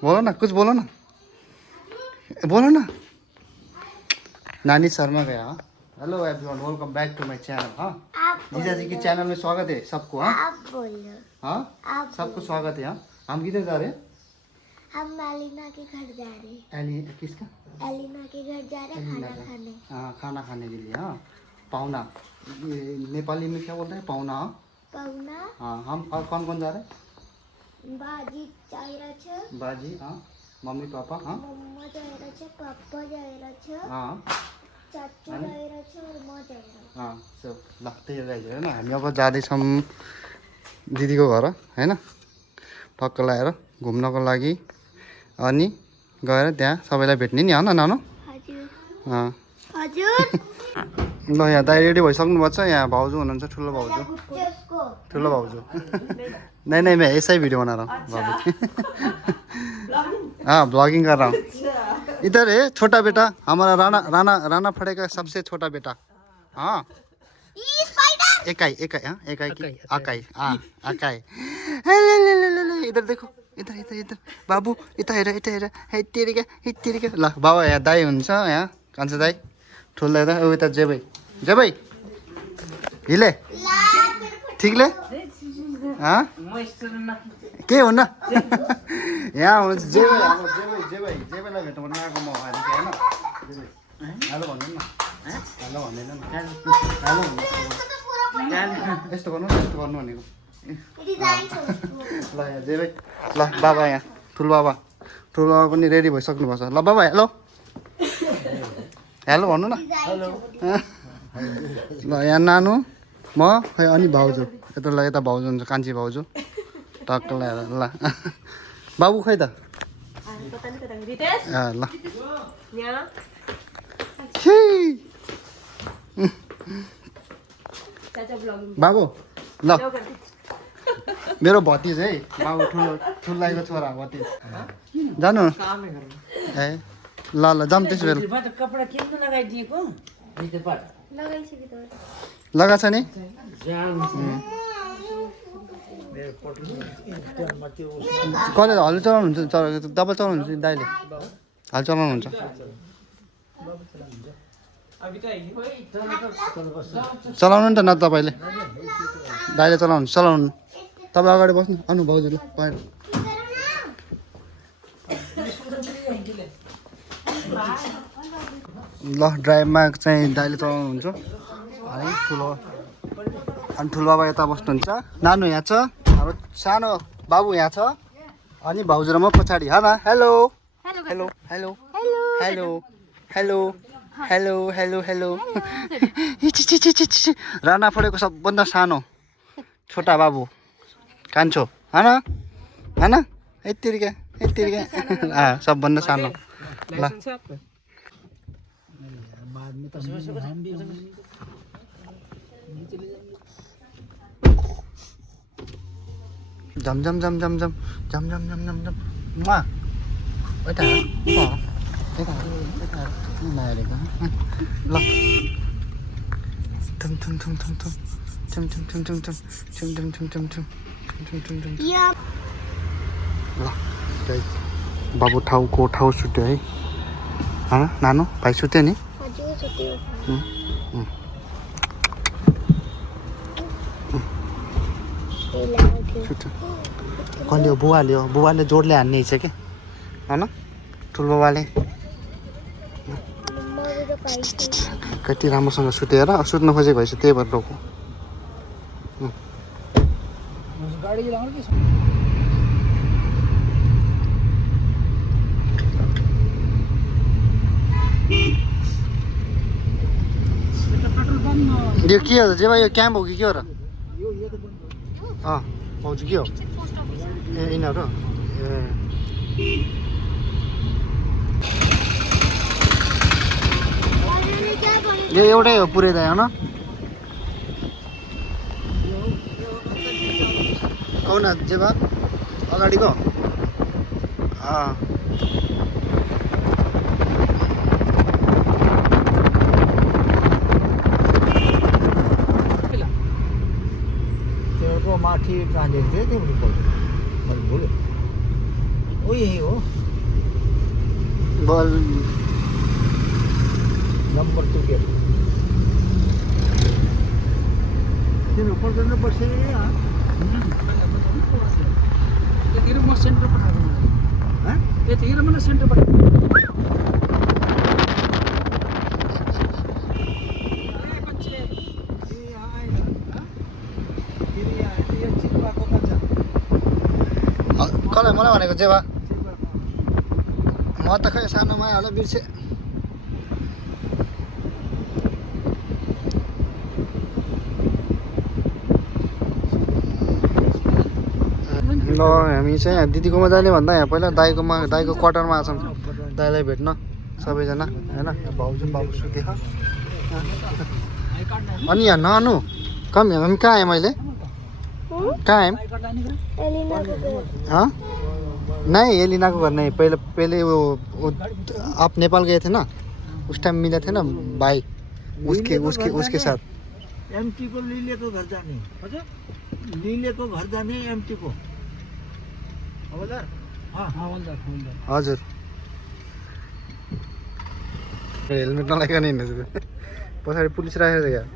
बोलो ना, कुछ बोलो ना, बोलो ना। नानी शर्मा गया। हाँ, hello everyone, welcome back to my channel. हाँ, जीजा जी के चैनल में स्वागत है सबको। हाँ, आप बोलो। हाँ, सबको स्वागत है। हाँ, हम किधर जा रहे हैं? हम एलिना के घर जा रहे हैं। किसका? एलिना के घर जा रहे हैं खाना खाने। हाँ, खाना खाने के लिए। हाँ, पाहुना, ये नेपाली में क्या बोलते हैं? पाहुना। हाँ, पाहुना। हाँ, हम और कौन कौन जा रहे हैं? बाजी जायरा छ। बाजी, हाँ, मम्मी पापा, हाँ, मम्मा जायरा छ, पापा जायरा छ, हाँ, चाचू जायरा छ और म जायरा। हाँ, सब लाग्दै रहेछ होइन। हामी अब जाँदैछौँ दिदीको घर होइन, ठक्क लगाएर घुम्नको लागि। अनि गएर त्यहाँ सबैलाई भेट्ने नि, हो न नानु? हजुर। अँ, हजुर। ल यहाँ दाइ रेडी भइसक्नु भएको छ। यहाँ भाउजू हुनुहुन्छ, ठुलो भाउजू, ठुलो भाउजू। नहीं नहीं, मैं ऐसा ही वीडियो बना रहा हूँ भाभी। हाँ, ब्लॉगिंग कर रहा हूँ। इधर है छोटा बेटा हमारा, राणा राणा राणा फड़े का सबसे छोटा बेटा। हाँ, एकाई एकाई, हाँ एकाई की आकाई, हाँ आकाई। इधर देखो, इधर इधर इधर बाबू, यता हेर यता हेर। हेत्तेरिका हेत्तेरिका। ल बाबा यहाँ दाई हुनुहुन्छ, यहाँ कान्छो दाई, ठुलो दाई, ऊ यता जे भाइ हिले ठिकले। हाँ, के हुन्न। यहाँ हुनुहुन्छ जे भाइ, हाम्रो जे भाइलाई भेट्नु पर्ने आएको म अहिले होइन। हेलो भन्नु न, हेलो भन्दैन न, हेलो भन्नु। यस्तो गर्नु न, यस्तो गर्नु भनेको। ल यहाँ जे भाइ, ल बाबा, यहाँ ठुलो बाबा पनि रेडी भइसक्नु भएको छ। ल बाबा हेलो, हेलो भन्नु न। ल यहाँ नानु, म, खै अनि भाउजू यता। ल यता भाउजू हुन्छ, कान्छी भाउजू टक्क ल्याएर। ल बाबु खै त। ल बाबु, ल मेरो भतिज है बाबु, ठुलाइको छोरा भतिज। जानु ए, ल ल जाऊँ त्यसो भए। लगाएको छ नि। कसले हल चलाउनुहुन्छ? डबल चलाउनुहुन्छ दाइले? हल चलाउनुहुन्छ? चलाउनु नि त न तपाईँले, दाइले चलाउनु तपाईँ अगाडि बस्नु। आउनु भाउजू, ल गएर। ल ड्राइभमा चाहिँ दाइले चलाउनुहुन्छ है, अनि ठुलो बाबा यता बस्नुहुन्छ, नानु यहाँ छ, हाम्रो सानो बाबु यहाँ छ, अनि भाउजू र म पछाडि। हा न, hello hello hello hello hello hello hello hello hello. Rana फडेको सबभन्दा सानो छोटा बाबु, कान्छो, होइन होइन, यत्तिरिका यत्तिरिका। सबभन्दा सानो। ल झम झम झम झम झम झम झम झम झम झम। यता यता नहेरेको। ल थुम थुम थुम थुम थुम थुम थुम थुम थुम थुम थुम थुम थुम थुम थुम थुम थुम। ल बाबु ठाउँ सुत्यो है, होइन नानु? भाइ सुत्यो नि? कसले हो? बुवाले जोडले हान्ने रहेछ क्या, होइन ठुलो बाबाले। कति राम्रोसँग सुतेर सुत्नु खोजेको भएछ, त्यही भएर रोको। यो के हो जे भाइ? यो क्याम्प हो कि के हो र? अँ भाउजू के हो? ए यिनीहरू यो एउटै हो पुरै दाइ, होइन? आउन जे भयो अगाडिको। माथि कहाँनिर थियो त्यो बोल्यो मैले बोल्यो। ओ हो यही हो बल नम्बर 2 गेट तिम्रो पल्टन बसे यतिखेर म सेन्टर पठाएको हाँ यतिखेर मलाई सेन्टर पठाएको कसलाई मलाई भनेको जेवा म त खै सानोमा होला बिर्से ल हामी चाहिँ यहाँ दिदीकोमा जाने भन्दा यहाँ पहिला दाइको क्वार्टरमा आछौँ दाइलाई भेट्न सबैजना होइन भाउजू बाबु सुते अनि यहाँ नानु कम हामी कहाँ आएँ मैले कहाँ आएँ एलिना को घर हाँ नहीं एलिना को घर नहीं पहले वो आप नेपाल गए थे ना उस टाइम मिला थे ना भाई उसके साथ एमटी को लीले को घर जाने हजुर लीले को घर जाने एमटी को हवलदार हवलदार हजुर हेलमेट नलाइकन हिँड्नु पछाडि पुलिस राखेको छ यहाँ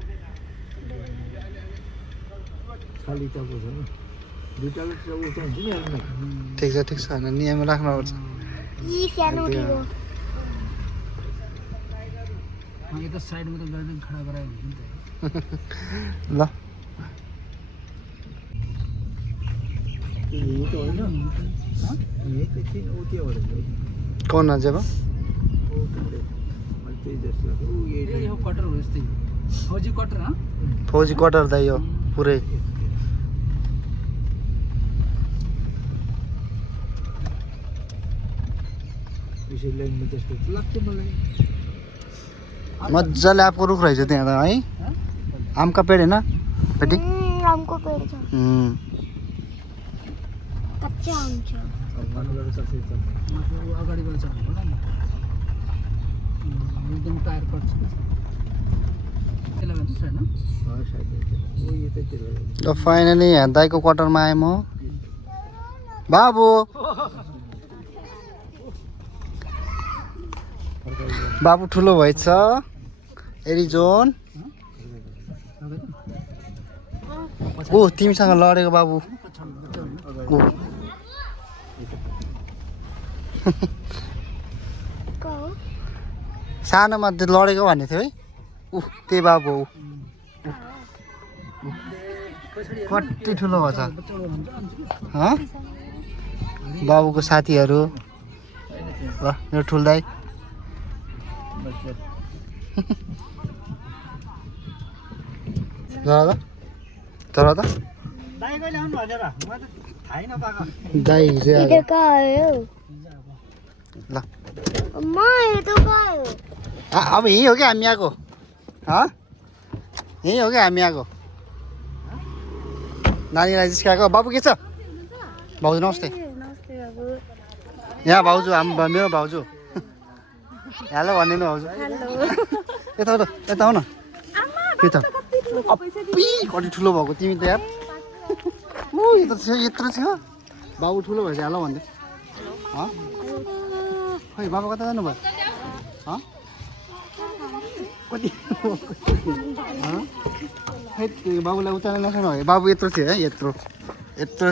खाली चको छ दुईटाले चको छ नि हेल्मेट ठिक छ होइन नियममा राख्नुपर्छ यी सानो उठेको यता साइडमा त गाडी खडा गरायो हुन्छ नि ल यही तो होइन यही त के हो त्यो कौन अझै भयो त्यही जस्तो लाग्यो ऊ यही यो क्वार्टर हो यस्तै फौजी क्वार्टर हँ फौजी क्वार्टर दाइ हो पुरै त्यसै लाइनमा त्यस्तो लाग्छ मलाई मजाले आपको रुख रहेछ त्यहाँ त है आमका पेड होइन बेटी आमको पेड़ छ कच्चा आम छ मानवबाट सक्छ अगाडिबाट चढ्नु होला नि एकदम टायर कट छ त्यसलाई भन्नुहोस् होइन सायद ओ यो त त्यो ल फाइनली यहाँ दाइको क्वार्टरमा आएँ म बाबु बाबु ठुलो भएछ एरिजोन ओ तिमीसँग लडेको बाबु को को सानोमा लडेको भन्ने थियो है ऊ त्यही बाबु हो कति ठुलो भएछ हँ बाबुको साथीहरू ल मेरो ठुल दाइ तर त दाइ कहिले आउनु हजुर म त थाहै नपाएको दाइ हिजो आयो। इधर का आयो ल अम्मा ये तो का आयो अब यहीँ हो क्या हामी आएको हँ यहीँ हो क्या हामी आएको नानीलाई जिस्काएको बाबु के छ भाउजू नमस्ते नमस्ते बाबु यहाँ भाउजू मेरो भाउजू हेलो भनिदिनु भाउजू यता आऊ न यता आऊ न के त अप्पी कति ठुलो भएको तिमी त यार ऊ यत्रो थियो बाबु ठुलो भएछ हेलो भन्दै हँ खै बाबु कता जानुभयो हँ कति खै बाबुलाई उचाल्न नखानु भयो बाबु यत्रो थियो है यत्रो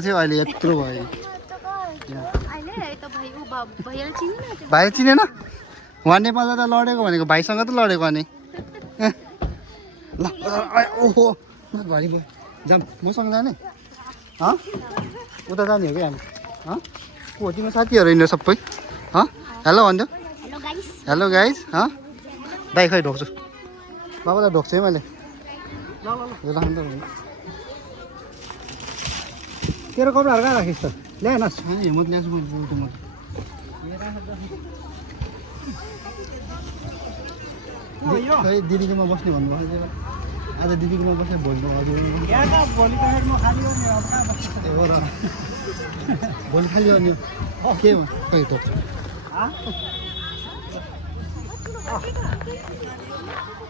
थियो अहिले यत्रो भयो भाइ चिनेन उहाँ नेपाल जाँदा लडेको भनेको भाइसँग त लडेको अनि ल ओहो घरि भयो जाऊँ मसँग जाने हँ उता जाने हो कि हामी हँ को तिम्रो साथीहरू यिनीहरू सबै हँ हेलो भनिदियो हेलो गाइस हेलो गाइज हँ दाइ खै ढोक्छु बाबालाई ढोक्छु है मैले ल राख्नु त तेरो कपडाहरू कहाँ राखिस् त ल्याए न म ल्याउँछु म खै दिदीकोमा बस्ने भन्नुभएको आज दिदीकोमा बस्ने भोलि हो र भोलि खालि गर्ने के खै त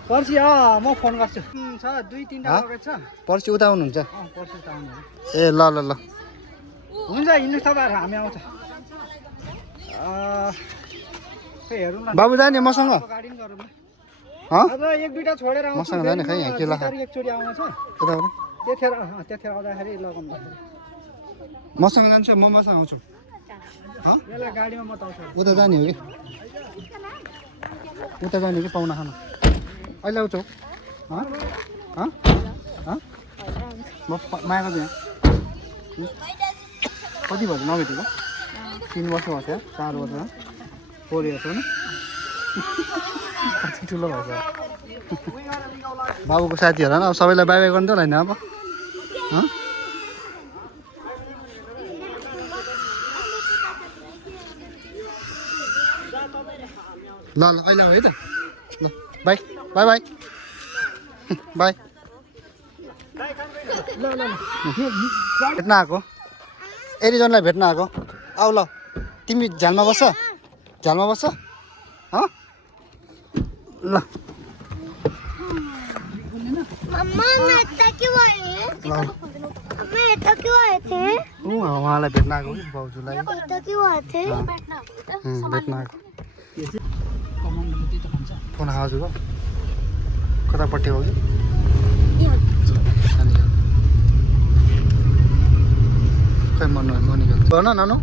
पर्सि म फोन गर्छु छ 2-3 टा लगेछ पर्सि उता आउनुहुन्छ पर्सि त आउनु ए ल ल ल हुन्छ हिँड्नुहोस् तपाईँहरू हामी आउँछ खै हेरौँ न बाबु जाने मसँग गाडी नि गरौँ न हँ अब एक दुईटा छोडेर आउँछु मसँग जाने खै यहाँ के ला तारिक एकचोटि आउँछ यता आउनु। त्यतिखेर आउँदाखेरि लगाउँदा मसँग जान्छु म मसँग आउँछु हँ यसलाई गाडीमा म ताउँछु उता जाने हो कि उता जाने कि पाहुना खाना अहिले आउँछौ हँ हँ हँ म मायाको चाहिँ कति भयो नभेटेको 3 वर्ष भएको थियो 4 वर्ष 4 इयर्स हो नि कति ठुलो भएछ बाबुको साथीहरू होइन अब सबैलाई बाई बाई गर्नु त होइन अब हँ ल ल अहिले आऊ है त ल बाई बाई बाई बाई भेट्न आएको एरिजनलाई भेट्न आएको आऊ ल तिमी झ्यालमा बस्छ झ्यालमा बस्छ हँ ल मम्मा मैं इतना क्यों आई है मैं इतना क्यों आए थे उहाँलाई भेट्न आएको कि भाउजूलाई इतना क्यों आए थे भेट्न आएको फोन आवाज हो कतापट्टि हो कि खै मन ननिकल भन नानु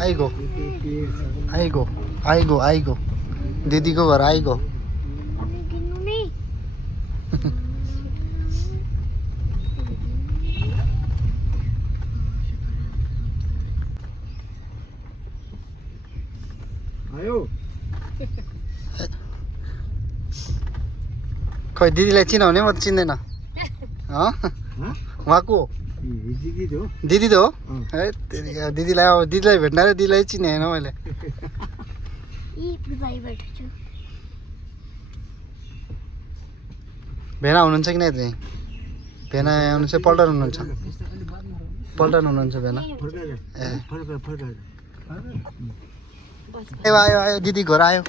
आइगो आइगो आइगो आइगो दिदीको घर आइगो गिन्नु नहीं आयो खै दिदीलाई चिनाउने म त चिन्दैन उहाँको दिदी हो दिदी त हो अँ। है दिदीलाई अब दिदीलाई भेट्नाले दिदीलाई चिनेन मैले ये भाई बैठे छु भेना हुनुहुन्छ कि नै चाहिँ भेना हुनुहुन्छ पल्टन हुनुहुन्छ पल्टन हुनुहुन्छ भेना ए आयो आयो आयो दिदी घर आयो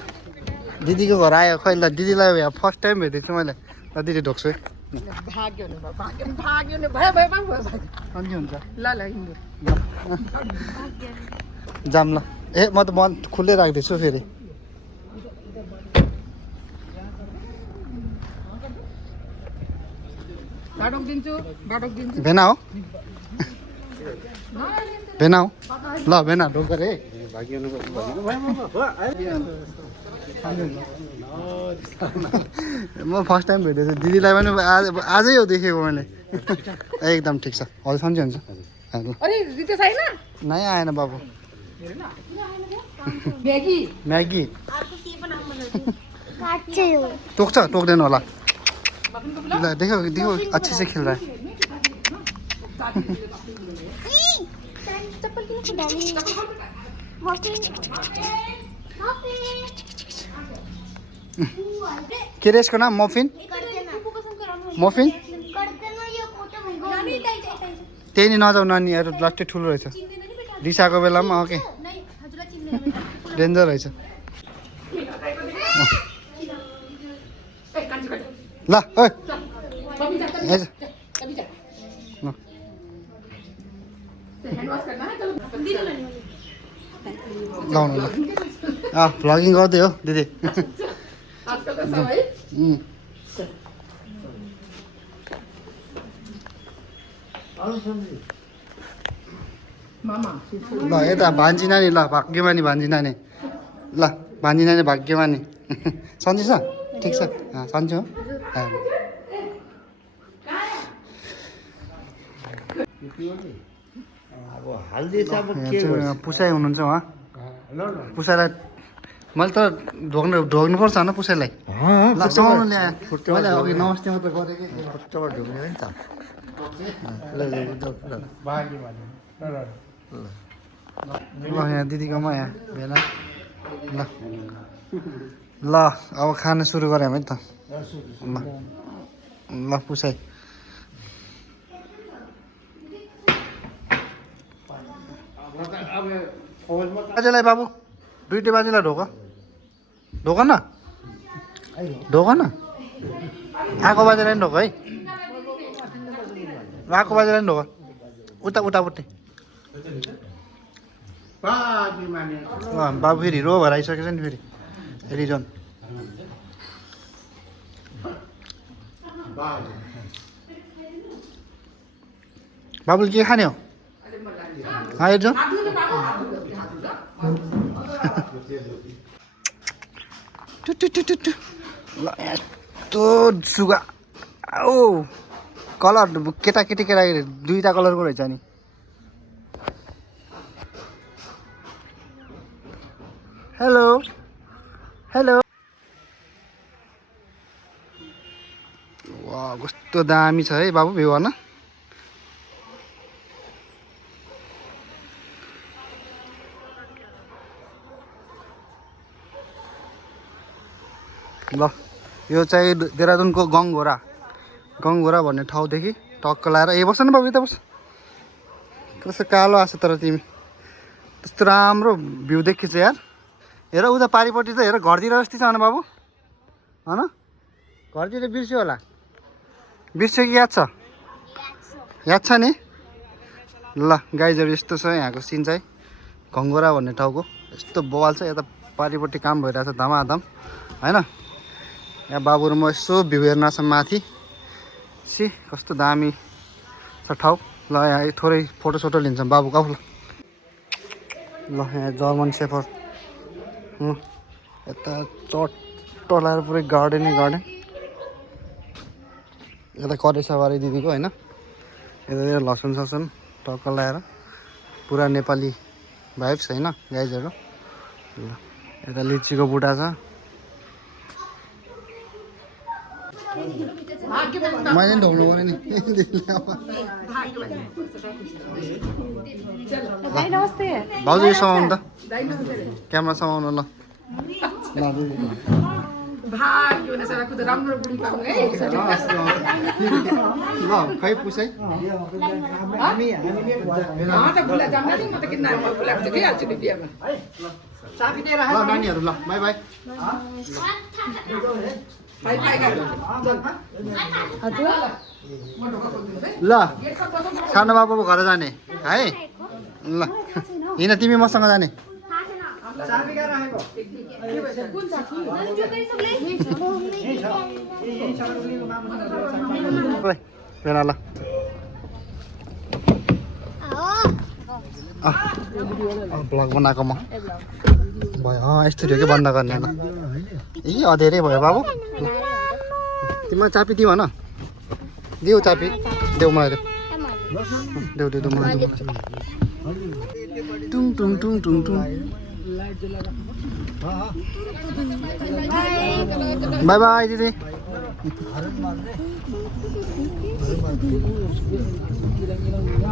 दिदीको घर आयो खै ल दिदीलाई यहाँ फर्स्ट टाइम भेटेको छु मैले ल दिदी ढोक्छु है भाग्यो नि भाग्यो नि भयो भयो भयो भयो अनि के हुन्छ ल ल हिँड्नु जाम ल ए म त मन खुल्लै राख्दैछु फेरि बाटो दिन्छु भेना हो भेना हो ल भेना ढोक गरे म फर्स्ट टाइम भेटेको छु दिदीलाई पनि आजै हो देखेको मैले एकदम ठिक छ हजुर सन्चै हुन्छ अरे रितेश छैन नै आएन बाबु म्यागी म्यागी काट्छे हो टोक्छ टोक्दैन होला ल देखो देखो अच्छे से खेल रहा है चप्पल किन खुदानी मफिन के रे यसको नाम मफिन मफिन गर्दैन यो फोटो भइगयो त्यही नि नजाऊ नानीहरू लास्टै ठुलो रहेछ रिसाको बेलामा के डेन्जर रहेछ ल ओइ आइज। लाउनु ल भ्लगिङ गर्दै हो दिदी ल यता भान्जी नानी ल भाग्यमानी भान्जी नानी ल भान्जी नानी भाग्यमानी सन्चै छ ठिक छ सन्चै हो अब हाल्दैछ अब के पुसाइ हुनुहुन्छ उहाँ पुसाइलाई मैले त ढोग्नुपर्छ होइन पुसाइलाई ल समाउनु ल्याएँ मैले अघि नमस्ते मात्र गरेकै फुटबाट ढुक्ने नि त ल यहाँ दिदीकोमा यहाँ भेना ल ल अब खाना सुरु गऱ्यौँ है त ल ल पुसाइ बाजेलाई बाबु 2 बाजेलाई ढोक ढोक न ढोक न आएको बाजेलाई नि ढोक है आएको बाजेलाई नि ढोक उता उतापट्टि बाबु फेरि रो भएर आइसकेछ नि फेरि रिजन बाबुले के खाने हो हेर्छ ल यस्तो सुगा औ कलर केटाकेटी केटाकेटी दुईवटा कलरको रहेछ नि हेलो हेलो वा कस्तो दामी छ है बाबु भ्यू हेर्न ल यो चाहिँ देहरादुनको गङ्गोरा भन्ने ठाउँदेखि टक्क लाएर ए बस्छ न बाबु यता बस् कस्तो कालो आछ तर तिमी त्यस्तो राम्रो भ्यू देखिन्छ यार हेर उता पारिपट्टि त हेर घरतिर जस्तै छ न बाबु होइन घरतिर बिर्स्यो होला बिर्स्यो कि याद छ याद छ नि ल गाइजहरू यस्तो छ यहाँको सिन चाहिँ गङ्गोरा भन्ने ठाउँको यस्तो बवाल छ यता पारिपट्टि काम भइरहेछ धमाधम होइन यहाँ बाबु र म यसो भ्यू हेर्न छ माथि सी कस्तो दामी छ ठाउँ ल यहाँ थोरै फोटोसोटो लिन्छौँ बाबुको आफू ल यहाँ जर्मन सेफर यता चट्ट लाएर पुरै गार्डनै गार्डन यता करेसाबारी दिदीको होइन यता लसुन ससन टक्क लाएर पुरा नेपाली भाइब्स होइन गाइजहरू ल यता लिचीको बुढा छ मैले नि ढोग्नु पर्यो नि भाउजू यो समाउनु त क्यामेरा समाउनु ल भाग्यो भने सारा खुद राम्रो बुढी पाउँ है ल खै पुसै त बुला जाम्दा नि म त किन बुलाएको चाहिँ गइहाल्छु नि बिहामा ल नानीहरू ल बाई बाई ल सानो बाबुको घर जाने है ल हिँड तिमी मसँग जाने ल ब्लग बनाएको म भयो यस्तो थियो कि बन्द गर्ने ल ए अधेरै भयो बाबु तिमीलाई चापी दिऊ भन देऊ चापी देऊ मलाई देऊ देऊ मलाई टुङ टुङ टुङ टुङ टुङ बाई बाई दिदी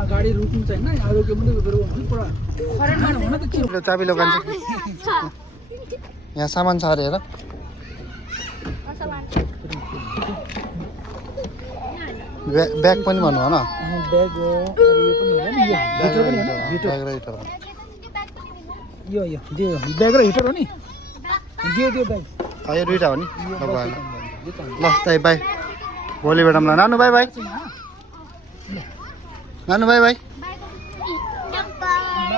गाडी रुक्नु चाहिँ होइन आरोग्य पनि चाबी लगान्छ यहाँ सामान छ अरे हेर ब्याग पनि भन्नु भन ब्याग हो यो ब्याग र हिटर हो नि दियो ब्याग यो दुइटा हो नि ल त बाई भोलि भेटौँला नानु बाई बाई नानु बाई बाई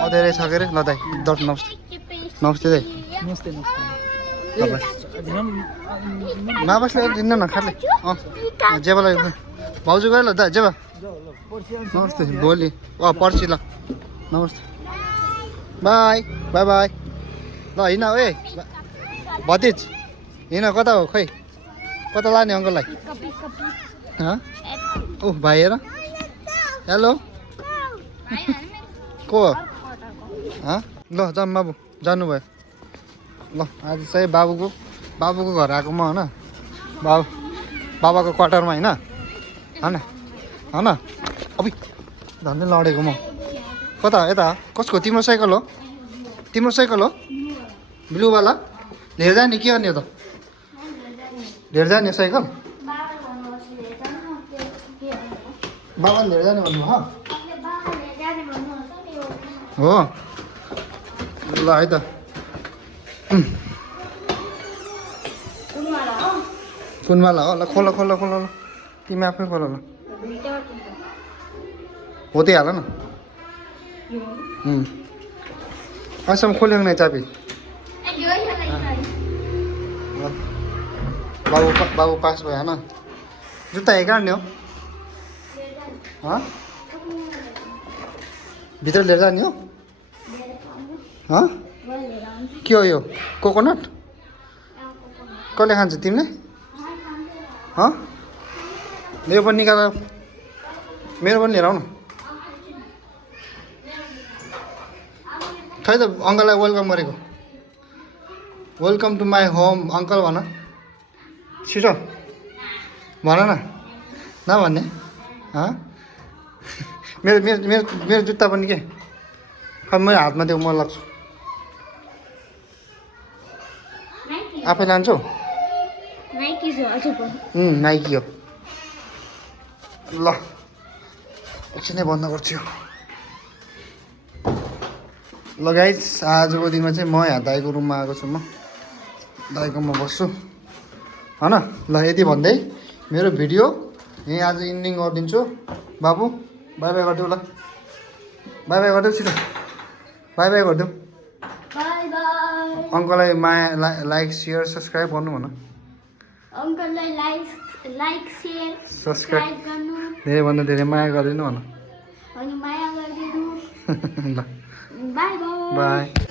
धेरै छ के अरे ल दाइ दर्शन नमस्ते नमस्ते दाइ नमस्ते माबासले दिन्न न खाले जेबालाई भाउजू गयो ल दा जेबा नमस्ते भोलि पर्सि ल नमस्ते बाई बाई बाई ल हिँड ए भतिज हिँड कता हो खोइ कता लाने अङ्कललाई ओ भाइ हेर हेलो को ल जाऊँ बाबु जानुभयो ल आज चाहिँ बाबुको घर आएको म होइन बाबाको क्वार्टरमा होइन अबि झन्डै लडेको म कता यता कसको तिम्रो साइकल हो ब्लूवाला लिएर जाने के गर्ने त लिएर जाने साइकल बाबाले लिएर जाने भन्नु हो ल है त कुनवाला हो ल खोल ल तिमी आफै खोल ल होतै हाल न अहिलेसम्म खोलेको नै चाबी ल बाबु पास भयो होइन जुत्ता यही काट्ने हो भित्र लिएर जाने हो के हो यो कोकोनट कसले खान्छ तिमीले यो पनि निकालेर मेरो पनि लिएर आऊ न खै त अङ्कललाई वेलकम गरेको welcome to my home uncle भन छिटो भन न नभन्ने मेरो मेरो मेरो मेरो जुत्ता पनि के खै मेरो हातमा त्यो म लाग्छु आफै लान्छौ नाइकी हो ल एकछिनै बन्द गर्छु ल गाइस आजको दिनमा चाहिँ म यहाँ दाइको रुममा आएको छु म दाइकोमा बस्छु होइन ल यति भन्दै मेरो भिडियो यहीँ आज इन्डिङ गरिदिन्छु बाबु बाई बाई गरिदेऊ ल बाई बाई गरिदेऊ छिटो बाई बाई गरिदेऊ अङ्कललाई माया लाइक सेयर सब्सक्राइब गर्नु भन अङ्कललाई लाइक सेयर सब्सक्राइब धेरैभन्दा धेरै माया गरिदिनु भन अनि माया गरिदिनु ल बाई बाई बाई